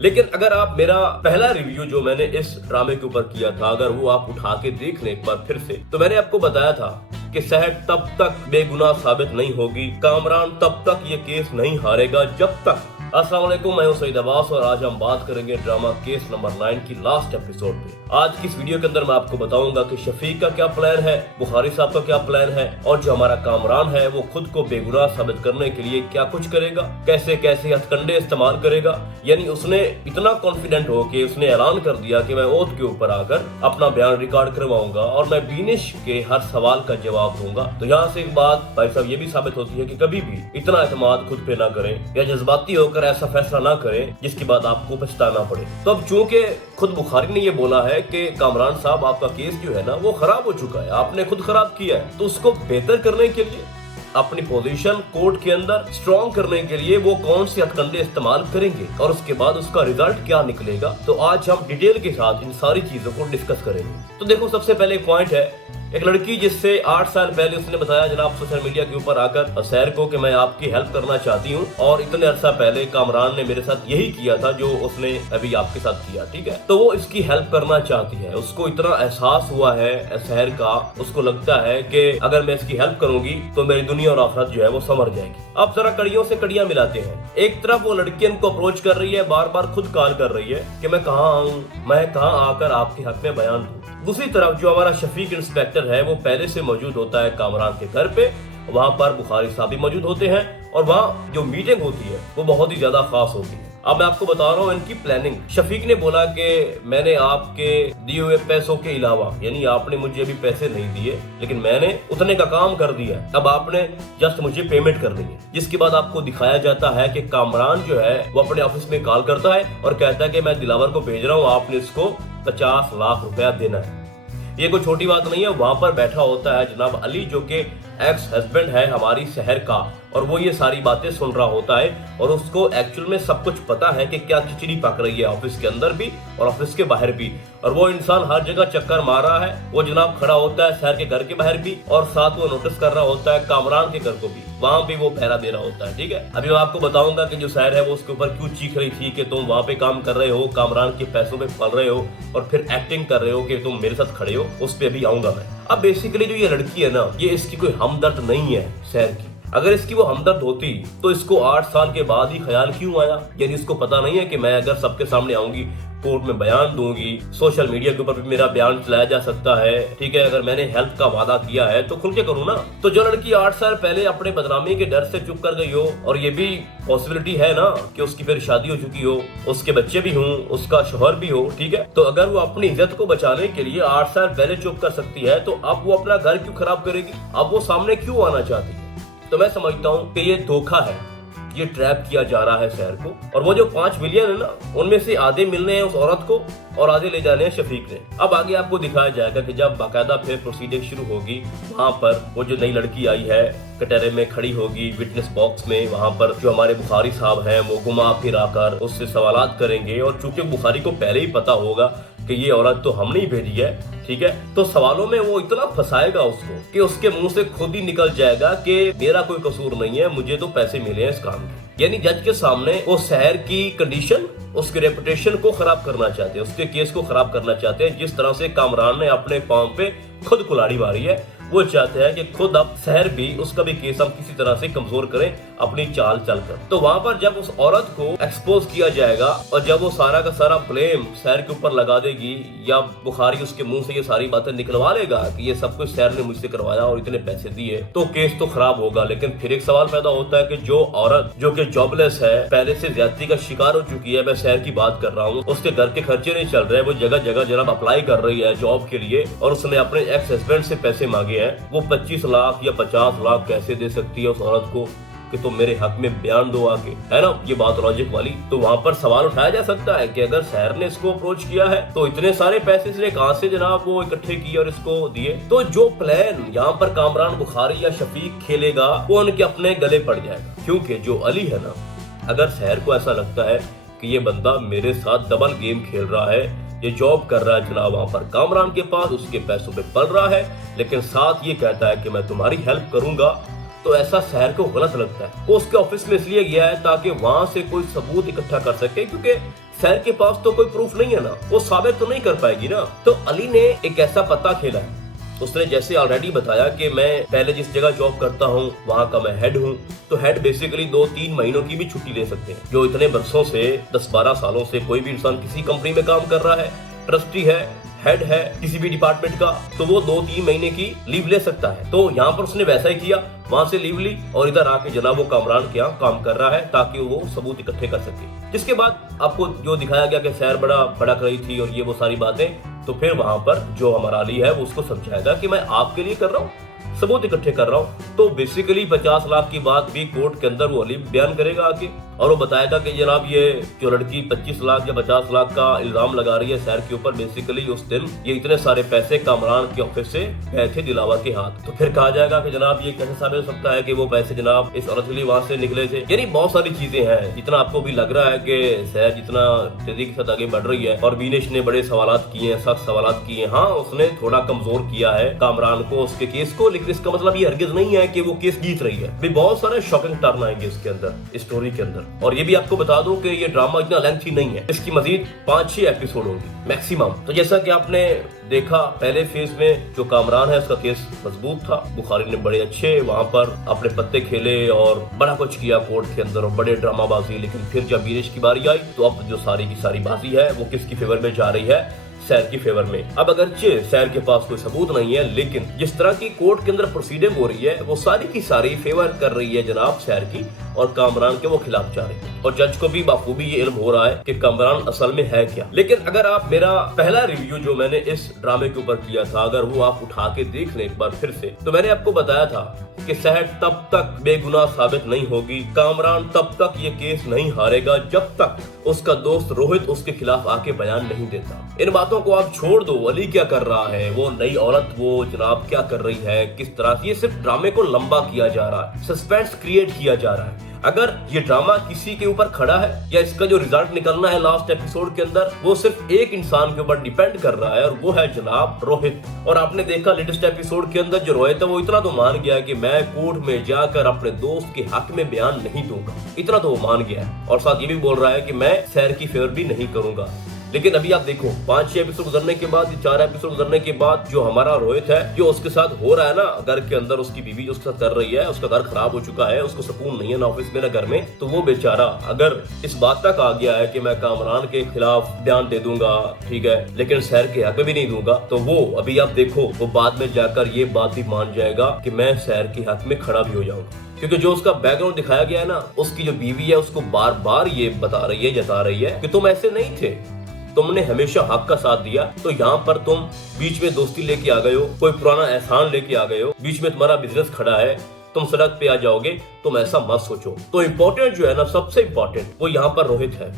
लेकिन अगर आप मेरा पहला रिव्यू जो मैंने इस ड्रामे के ऊपर किया था, अगर वो आप उठा के देख लें एक बार फिर से, तो मैंने आपको बताया था कि सहर तब तक बेगुनाह साबित नहीं होगी, कामरान तब तक ये केस नहीं हारेगा जब तक। अस्सलाम वालेकुम, मैं हूं सईद अब्बास और आज हम बात करेंगे ड्रामा केस नंबर 9 की लास्ट एपिसोड पे। आज की इस वीडियो के अंदर मैं आपको बताऊंगा कि शफीक का क्या प्लान है, बुखारी साहब का क्या प्लान है, और जो हमारा कामरान है वो खुद को बेगुनाह साबित करने के लिए क्या कुछ करेगा, कैसे कैसे हथकंडे इस्तेमाल करेगा। यानी उसने इतना कॉन्फिडेंट हो कि उसने ऐलान कर दिया कि मैं ओथ के ऊपर आकर अपना बयान रिकॉर्ड करवाऊंगा और मैं बीनिश के हर सवाल का जवाब दूंगा। तो यहाँ से एक बात भाई साहब ये भी साबित होती है कि कभी भी इतना एतमाद खुद पे ना करें या जज्बाती होकर ऐसा फैसला ना करें जिसके बाद आपको पछताना पड़े। तो अब चूंकि खुद बुखारी ने ये बोला है कि कामरान साहब आपका केस जो है ना वो खराब हो चुका है, आपने खुद खराब किया है, तो उसको बेहतर करने के लिए, अपनी पोजीशन कोर्ट के अंदर स्ट्रॉन्ग करने के लिए वो कौन से हथकंडे इस्तेमाल करेंगे और उसके बाद उसका रिजल्ट क्या निकलेगा। तो आज हम डिटेल के साथ इन सारी चीजों को डिस्कस करेंगे। तो देखो, सबसे पहले एक पॉइंट है, एक लड़की जिससे 8 साल पहले उसने बताया जनाब सोशल मीडिया के ऊपर आकर सहर को कि मैं आपकी हेल्प करना चाहती हूँ, और इतने अरसा पहले कामरान ने मेरे साथ यही किया था जो उसने अभी आपके साथ किया, ठीक है। तो वो इसकी हेल्प करना चाहती है, उसको इतना एहसास हुआ है सहर का, उसको लगता है कि अगर मैं इसकी हेल्प करूंगी तो मेरी दुनिया और आखिरत जो है वो संवर जाएगी। अब जरा कड़ियों से कड़ियां मिलाते हैं। एक तरफ वो लड़की इनको अप्रोच कर रही है, बार बार खुद कॉल कर रही है कि मैं कहाँ आऊँ, मैं कहाँ आकर आपके हक में बयान दूँ। दूसरी तरफ जो हमारा शफीक इंस्पेक्टर है वो पहले से मौजूद होता है कामरान के घर पे, वहाँ पर बुखारी साहब भी मौजूद होते हैं और वहाँ जो मीटिंग होती है वो बहुत ही ज्यादा खास होती है। अब मैं आपको बता रहा हूँ इनकी प्लानिंग। शफीक ने बोला कि मैंने आपके दिए हुए पैसों के अलावा, यानी आपने मुझे अभी पैसे नहीं दिए लेकिन मैंने उतने का काम कर दिया, अब आपने जस्ट मुझे पेमेंट करनी है। जिसके बाद आपको दिखाया जाता है कि कामरान जो है वो अपने ऑफिस में कॉल करता है और कहता है कि मैं दिलावर को भेज रहा हूँ, आपने इसको 50 लाख रुपया देना है। ये कोई छोटी बात नहीं है। वहां पर बैठा होता है जनाब अली जो कि एक्स हस्बैंड है हमारी सहर का, और वो ये सारी बातें सुन रहा होता है और उसको एक्चुअल में सब कुछ पता है कि क्या खिचड़ी पक रही है ऑफिस के अंदर भी और ऑफिस के बाहर भी। और वो इंसान हर जगह चक्कर मार रहा है, वो जनाब खड़ा होता है सहर के घर के बाहर भी और साथ वो नोटिस कर रहा होता है कामरान के घर को भी, वहां भी वो पहरा दे रहा होता है, ठीक है। अभी मैं आपको बताऊंगा कि जो सहर है वो उसके ऊपर क्यों चीख रही थी कि तुम वहां पे काम कर रहे हो, कामरान के पैसों पे पल रहे हो और फिर एक्टिंग कर रहे हो कि तुम मेरे साथ खड़े हो, उस पर भी आऊंगा मैं। अब बेसिकली जो ये लड़की है ना, ये इसकी कोई हमदर्द नहीं है सहर की। अगर इसकी वो हमदर्द होती तो इसको 8 साल के बाद ही ख्याल क्यों आया? यानी इसको पता नहीं है कि मैं अगर सबके सामने आऊंगी, कोर्ट में बयान दूंगी, सोशल मीडिया के ऊपर भी मेरा बयान चलाया जा सकता है, ठीक है। अगर मैंने हेल्प का वादा किया है तो खुल के करूँ ना। तो जो लड़की 8 साल पहले अपने बदनामी के डर से चुप कर गई हो, और ये भी पॉसिबिलिटी है ना कि उसकी फिर शादी हो चुकी हो, उसके बच्चे भी हों, उसका शोहर भी हो, ठीक है। तो अगर वो अपनी इज्जत को बचाने के लिए 8 साल पहले चुप कर सकती है तो अब वो अपना घर क्यों खराब करेगी? अब वो सामने क्यों आना चाहती है? तो मैं समझता हूँ कि ये धोखा है, ये ट्रैप किया जा रहा है सहर को। और वो जो 5 मिलियन है ना, उनमें से आधे मिलने हैं उस औरत को और आधे ले जाने हैं शफीक ने। अब आगे आपको दिखाया जाएगा कि जब बाकायदा फिर प्रोसीडिंग शुरू होगी, वहां पर वो जो नई लड़की आई है कटहरे में खड़ी होगी विटनेस बॉक्स में, वहां पर जो हमारे बुखारी साहब हैं वो घुमा फिर आकर उससे सवालात करेंगे। और चूंकि बुखारी को पहले ही पता होगा कि ये औरत तो हमने ही भेजी है, ठीक है, तो सवालों में वो इतना फंसाएगा उसको कि उसके मुंह से खुद ही निकल जाएगा कि मेरा कोई कसूर नहीं है, मुझे तो पैसे मिले हैं इस काम के। यानी जज के सामने वो सहर की कंडीशन, उसके रेपुटेशन को खराब करना चाहते हैं, उसके केस को खराब करना चाहते हैं। जिस तरह से कामरान ने अपने पांव पे खुद कुल्हाड़ी मारी है, वो चाहते हैं कि खुद अब सहर भी, उसका भी केस हम किसी तरह से कमजोर करें अपनी चाल चलकर। तो वहां पर जब उस औरत को एक्सपोज किया जाएगा और जब वो सारा का सारा ब्लेम सहर के ऊपर लगा देगी, या बुखारी उसके मुंह से ये सारी बातें निकलवा लेगा कि ये सब कुछ सहर ने मुझसे करवाया और इतने पैसे दिए, तो केस तो खराब होगा। लेकिन फिर एक सवाल पैदा होता है कि जो औरत जो कि जॉबलेस है, पहले से ज्यादती का शिकार हो चुकी है, मैं सहर की बात कर रहा हूँ, उसके घर के खर्चे नहीं चल रहे, वो जगह जगह जनाब अप्लाई कर रही है जॉब के लिए और उसने अपने एक्स हस्बैंड से पैसे मांगे हैं, वो 25 लाख या 50 लाख कैसे दे सकती है उस औरत को कि तुम मेरे हक में बयान दो आके, है ना, ये बात लॉजिक वाली। तो वहां पर सवाल उठाया जा सकता है कि अगर सहर ने इसको अप्रोच किया है तो इतने सारे पैसे इसने कहां से जनाब वो इकट्ठे किए और इसको दिए। तो जो प्लान यहाँ पर कामरान बुखारी या शफीक खेलेगा वो उनके अपने गले पड़ जाएगा, क्योंकि जो अली है ना, अगर सहर को ऐसा लगता है कि ये बंदा मेरे साथ डबल गेम खेल रहा है, ये जॉब कर रहा है जनाब वहां पर कामरान के पास, उसके पैसों पे पल रहा है, लेकिन साथ ये कहता है कि मैं तुम्हारी हेल्प करूंगा, तो ऐसा सहर को गलत लगता है। वो उसके ऑफिस में इसलिए गया है ताकि वहां से कोई सबूत इकट्ठा कर सके, क्योंकि सैर के पास तो कोई प्रूफ नहीं है ना, वो साबित तो नहीं कर पाएगी ना। तो अली ने एक ऐसा पता खेला है, उसने जैसे ऑलरेडी बताया कि मैं पहले जिस जगह जॉब करता हूँ वहाँ का मैं हेड हूँ, तो हेड बेसिकली 2-3 महीनों की भी छुट्टी ले सकते हैं। जो इतने बरसों से 10-12 सालों से कोई भी इंसान किसी कंपनी में काम कर रहा है, ट्रस्टी है, हेड है किसी भी डिपार्टमेंट का, तो वो 2-3 महीने की लीव ले सकता है। तो यहाँ पर उसने वैसा ही किया, वहां से लीव ली और इधर आके जनाब वो कामरान के यहाँ काम कर रहा है ताकि वो सबूत इकट्ठे कर सके। जिसके बाद आपको जो दिखाया गया कि सैर बड़ा भड़क रही थी और ये वो सारी बातें, तो फिर वहां पर जो हमारा अली है वो उसको समझाएगा कि मैं आपके लिए कर रहा हूँ, सबूत इकट्ठे कर रहा हूँ। तो बेसिकली 50 लाख की बात भी कोर्ट के अंदर वो अली बयान करेगा आके, और वो बताएगा कि जनाब ये जो लड़की 25 लाख या 50 लाख का इल्जाम लगा रही है सैर के ऊपर, बेसिकली उस दिन ये इतने सारे पैसे कामरान के ऑफिस से गए थे दिलावर के हाथ। तो फिर कहा जाएगा कि जनाब ये कैसे साबित हो सकता है कि वो पैसे जनाब इस औरत के लिए वहां से निकले थे। यानी बहुत सारी चीजें हैं। जितना आपको भी लग रहा है कि सैर जितना तेजी के साथ आगे बढ़ रही है और बीनेश ने बड़े सवालात किए हैं, सख्त सवालात किए हैं, हाँ उसने थोड़ा कमजोर किया है कामरान को, उसके केस को, लेकिन इसका मतलब ये हरगिज नहीं है कि वो केस जीत रही है। भी बहुत सारे शॉकिंग टर्न आएंगे इसके अंदर, इस स्टोरी के अंदर। और ये भी आपको बता दूं कि ये ड्रामा इतना लेंथी नहीं है, इसकी मजीद 5-6 एपिसोड होंगी मैक्सिमम। तो जैसा कि आपने देखा पहले फेज में जो कामरान है उसका केस मजबूत था, बुखारी ने बड़े अच्छे वहां पर अपने पत्ते खेले और बड़ा कुछ किया कोर्ट के अंदर और बड़े ड्रामाबाजी। लेकिन फिर जब बीनेश की बारी आई तो अब जो सारी की सारी बाजी है वो किसकी फेवर में जा रही है, सैर की फेवर में। अब अगरचे सैर के पास कोई सबूत नहीं है, लेकिन जिस तरह की कोर्ट के अंदर प्रोसीडिंग हो रही है वो सारी की सारी फेवर कर रही है जनाब सैर की, और कामरान के वो खिलाफ जा रही है। और जज को भी बाखूबी ये इल्म हो रहा है कि कामरान असल में है क्या। लेकिन अगर आप मेरा पहला रिव्यू जो मैंने इस ड्रामे के ऊपर किया था, अगर वो आप उठा के देख लें एक बार फिर से, तो मैंने आपको बताया था कि सहर तब तक बेगुनाह साबित नहीं होगी, कामरान तब तक ये केस नहीं हारेगा जब तक उसका दोस्त रोहित उसके खिलाफ आके बयान नहीं देता। इन बातों को आप छोड़ दो, अली क्या कर रहा है, वो नई औरत वो जनाब क्या कर रही है, किस तरह, ये सिर्फ ड्रामे को लंबा किया जा रहा है, सस्पेंस क्रिएट किया जा रहा है। अगर ये ड्रामा किसी के ऊपर खड़ा है या इसका जो रिजल्ट निकलना है लास्ट एपिसोड के अंदर, वो सिर्फ एक इंसान के ऊपर डिपेंड कर रहा है और वो है जनाब रोहित। और आपने देखा लेटेस्ट एपिसोड के अंदर जो रोहित है वो इतना तो मान गया कि मैं कोर्ट में जाकर अपने दोस्त के हक में बयान नहीं दूंगा, इतना तो वो मान गया है। और साथ ये भी बोल रहा है कि मैं सैर की फेवर भी नहीं करूंगा। लेकिन अभी आप देखो 5-6 एपिसोड गुजरने के बाद, 4 एपिसोड गुजरने के बाद जो हमारा रोहित है, जो उसके साथ हो रहा है ना घर के अंदर, उसकी बीवी जो उसके साथ कर रही है, उसका घर खराब हो चुका है, उसको सुकून नहीं है ना ऑफिस में ना घर में, तो वो बेचारा अगर इस बात तक आ गया है कि मैं कामरान के खिलाफ बयान दे दूंगा, ठीक है, लेकिन सैर के हक में भी नहीं दूंगा, तो वो अभी आप देखो वो बाद में जाकर ये बात भी मान जाएगा कि मैं सैर के हक में खड़ा भी हो जाऊंगा। क्योंकि जो उसका बैकग्राउंड दिखाया गया है ना, उसकी जो बीवी है उसको बार बार ये बता रही है, जता रही है कि तुम ऐसे नहीं थे, तुमने हमेशा हक का साथ दिया, तो यहाँ पर तुम बीच में दोस्ती लेके आ गए हो, कोई पुराना एहसान लेके आ गए हो, बीच में तुम्हारा बिजनेस खड़ा है, तुम सड़क पे आ जाओगे, तुम ऐसा मत सोचो। तो इम्पोर्टेंट जो है ना, सबसे इम्पोर्टेंट वो यहाँ पर रोहित है।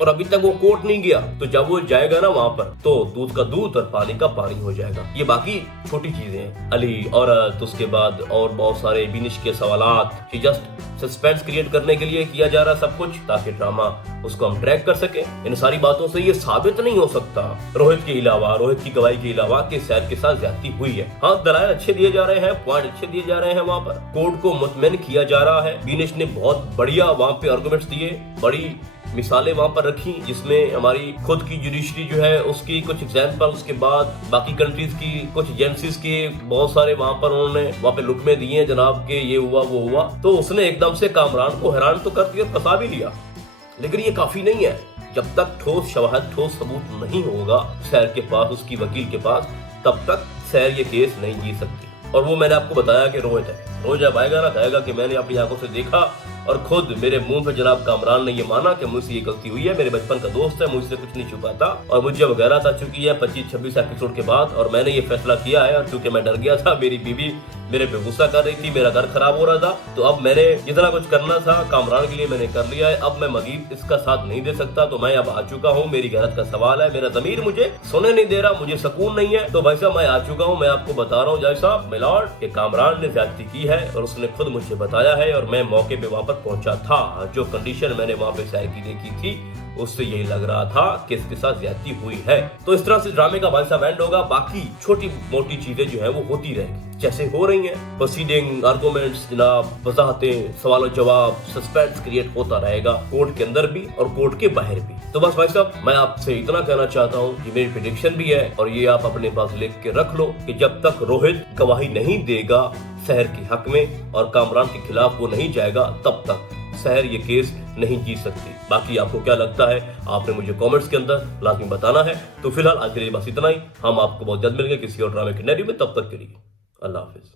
और अभी तक वो कोर्ट नहीं गया, तो जब वो जाएगा ना वहां पर, तो दूध का दूध और पानी का पानी हो जाएगा। ये बाकी छोटी चीजें हैं, अली औरत, उसके बाद और बहुत सारे बीनिश के सवालात, जस्ट सस्पेंस क्रिएट करने के लिए किया जा रहा सब कुछ, ताकि ड्रामा उसको हम ट्रैक कर सके। इन सारी बातों से ये साबित नहीं हो सकता रोहित के अलावा, रोहित की गवाही के अलावा, कि सैर के साथ ज्यादती हुई है। हाँ, दलाइल अच्छे दिए जा रहे हैं, पॉइंट अच्छे दिए जा रहे हैं, वहाँ पर कोर्ट को मुतमईन किया जा रहा है। बीनिश ने बहुत बढ़िया वहाँ पे आर्गुमेंट्स दिए, बड़ी मिसालें वहां पर रखी, जिसमें हमारी खुद की जुडिशरी जो है उसकी कुछ एग्जाम्पल, उसके बाद बाकी कंट्रीज की कुछ एजेंसीज के बहुत सारे वहां पर उन्होंने वहां पे लुकमे दिए जनाब के ये हुआ वो हुआ। तो उसने एकदम से कामरान को हैरान तो कर दिया, फंसा भी लिया। लेकिन ये काफी नहीं है, जब तक ठोस शवाहद, ठोस सबूत नहीं होगा सैर के पास, उसकी वकील के पास, तब तक सैर ये केस नहीं जीत सकती। और वो मैंने आपको बताया कि रोहित है, रोज जब आएगा ना कहेगा कि मैंने अपनी आंखों से देखा और खुद मेरे मुंह पे जनाब कामरान ने ये माना कि मुझसे ये गलती हुई है, मेरे बचपन का दोस्त है, मुझसे कुछ नहीं छुपाता, और मुझे अब गैरत आ चुकी है 25-26 एपिसोड के बाद, और मैंने ये फैसला किया है। और चूंकि मैं डर गया था, मेरी बीवी मेरे पे गुस्सा कर रही थी, मेरा घर खराब हो रहा था, तो अब मैंने जितना कुछ करना था कामरान के लिए मैंने कर लिया है। अब मैं मजीद इसका साथ नहीं दे सकता, तो मैं अब आ चुका हूँ। मेरी गैरत का सवाल है, मेरा ज़मीर मुझे सोने नहीं दे रहा, मुझे सुकून नहीं है, तो भाई साहब मैं आ चुका हूँ। मैं आपको बता रहा हूँ जज साहब, मिलॉर्ड, कि कामरान ने ज्यादती की है और उसने खुद मुझे बताया है, और मैं मौके पे वहाँ पर पहुंचा था। जो कंडीशन मैंने वहाँ पे सैर की देखी थी उससे यही लग रहा था कि इसके साथ ज्यादती हुई है। तो इस तरह से ड्रामे का भाई साहब एंड होगा, बाकी छोटी मोटी चीजें जो है वो होती रहेगी जैसे हो रही हैं। प्रोसीडिंग, आर्गुमेंट्स जनाब, वजाहतें, सवाल जवाब, सस्पेंस क्रिएट होता रहेगा कोर्ट के अंदर भी और कोर्ट के बाहर भी। तो बस भाई साहब मैं आपसे इतना कहना चाहता हूँ कि मेरी प्रेडिक्शन भी है और ये आप अपने पास लिख के रख लो कि जब तक रोहित गवाही नहीं देगा शहर के हक में और कामरान के खिलाफ वो नहीं जाएगा तब तक शहर ये केस नहीं जीत सकती। बाकी आपको क्या लगता है आपने मुझे कमेंट्स के अंदर लाजमी बताना है। तो फिलहाल आज के लिए बस इतना ही। हम आपको बहुत जल्द मिलेंगे किसी और ड्रामे के नैरेटिव में। तब तक के लिए अल्लाह हाफिज।